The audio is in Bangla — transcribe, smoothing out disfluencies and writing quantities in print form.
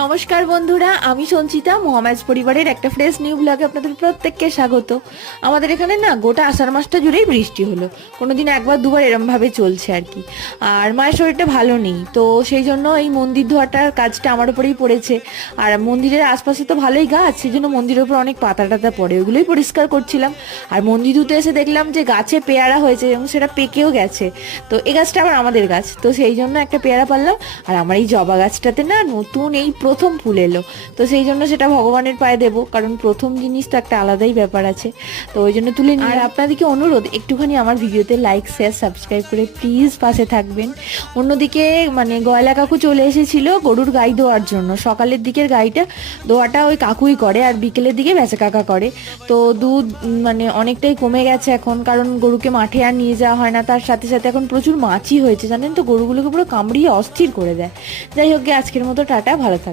নমস্কার বন্ধুরা, আমি সঞ্চিতা। মোহামেজ পরিবারের একটা ফ্রেশ নিউ ব্লগে আপনাদের প্রত্যেককে স্বাগত। আমাদের এখানে না গোটা আষাঢ় মাসটা জুড়েই বৃষ্টি হলো, কোনোদিন একবার দুবার এরম ভাবে চলছে আর কি। আর মায়ের শরীরটা ভালো নেই, তো সেই জন্য এই মন্দির ধোয়াটার কাজটা আমার উপরেই পড়েছে। আর মন্দিরের আশপাশে তো ভালোই গাছ, সেই জন্য মন্দিরের উপর অনেক পাতা টাতা পড়ে, ওগুলোই পরিষ্কার করছিলাম। আর মন্দির ধুতে এসে দেখলাম যে গাছে পেয়ারা হয়েছে এবং সেটা পেকেও গেছে। তো এই গাছটা আবার আমাদের গাছ, তো সেই জন্য একটা পেয়ারা পারলাম। আর আমার এই জবা গাছটাতে না নতুন এই প্রথম ফুল এলো, তো সেই জন্য সেটা ভগবানের পায়ে দেবো, কারণ প্রথম জিনিস তো একটা আলাদাই ব্যাপার আছে। তো ওই জন্য তুলে নিই। আর আপনাদেরকে অনুরোধ, একটুখানি আমার ভিডিওতে লাইক শেয়ার সাবস্ক্রাইব করে প্লিজ পাশে থাকবেন। অন্যদিকে গয়লা কাকু চলে এসেছিল গরুর গাই দেওয়ার জন্য। সকালের দিকের গাইটা দোয়াটা ওই কাকুই করে, আর বিকেলের দিকে বেচা কাকা করে। তো দুধ অনেকটাই কমে গেছে এখন, কারণ গরুকে মাঠে আর নিয়ে যাওয়া হয় না। তার সাথে সাথে এখন প্রচুর মাছি হয়েছে জানেন তো, গরুগুলোকে পুরো কামড়িয়ে অস্থির করে দেয়। যাই হোক, আজকের মতো টাটা, ভালো থাকবে।